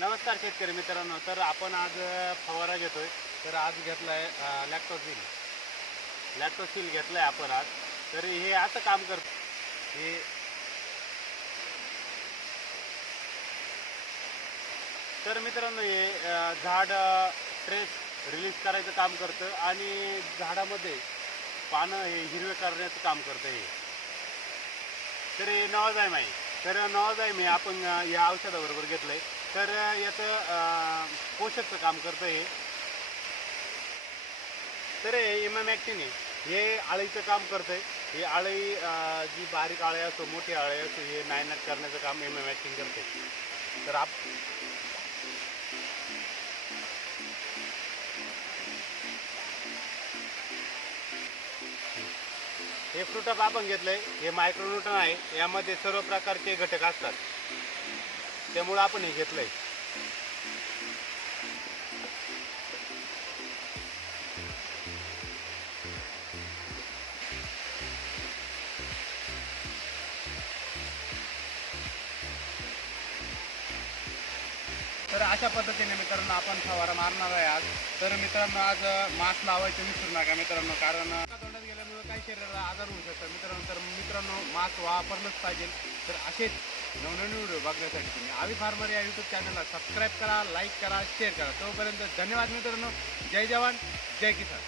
नमस्कार शेतकरी मित्रांनो तर आपण आज फवारा घेतोय. तर आज घेतला आहे लॅक्टोसिल लॅक्टोसिल आहे आपण आज. तर हे असं काम करत हे तर मित्रांनो हे झाड स्ट्रेस रिलीज करायचं काम करतं आणि झाडामध्ये पानं हे हिरवे करण्याचं काम करतं हे. तर हे नवाजायम आहे तर नवाजायम हे आपण या औषधाबरोबर घेतलं आहे तर याचं पोषकचं काम करतं हे. तर हे इमामॅक्टिन आहे. हे आळीचं काम करतं आहे हे आळी जी बारीक आळी असो मोठी आळी असो हे नायनाट करण्याचं काम इमामॅक्टिन करते तर आप हे फ्रूट आपण घेतलं आहे हे मायक्रोन्यूटन आहे. यामध्ये सर्व प्रकारचे घटक असतात. त्यामुळं आपण हे घेतलंय. तर अशा पद्धतीने मित्रांनो आपण फवारा मारणार आहे आज. तर मित्रांनो आज मास्क लावायचं विसरू नका मित्रांनो कारण तोंडात गेल्यामुळे शरीराला आजार होऊ शकतात. मित्रांनो तर मित्रांनो मास्क वापरलंच पाहिजे. तर असेच नवनवीन व्हिडिओ बघण्यासाठी तुम्ही आवी फार्मर या यूट्यूब चॅनलला सबस्क्राईब करा लाईक करा शेअर करा. तोपर्यंत धन्यवाद मित्रांनो. जय जवान जय किसान.